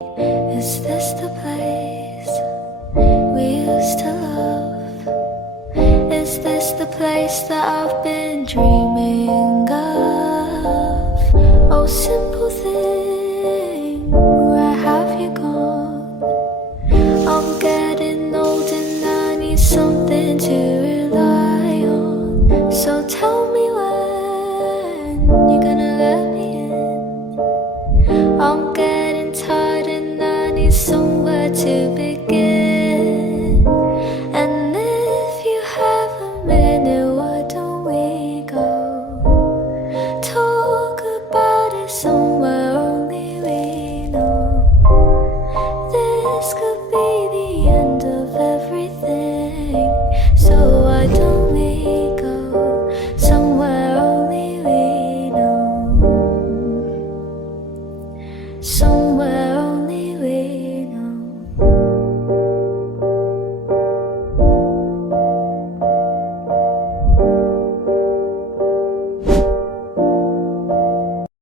Is this the place we used to love? Is this the place that I've been dreaming of? Oh, simple thing, where have you gone? I'm getting old and I need something to rely on. So tell me when you're gonna let me in. I'm getting tired and I need somewhere to be.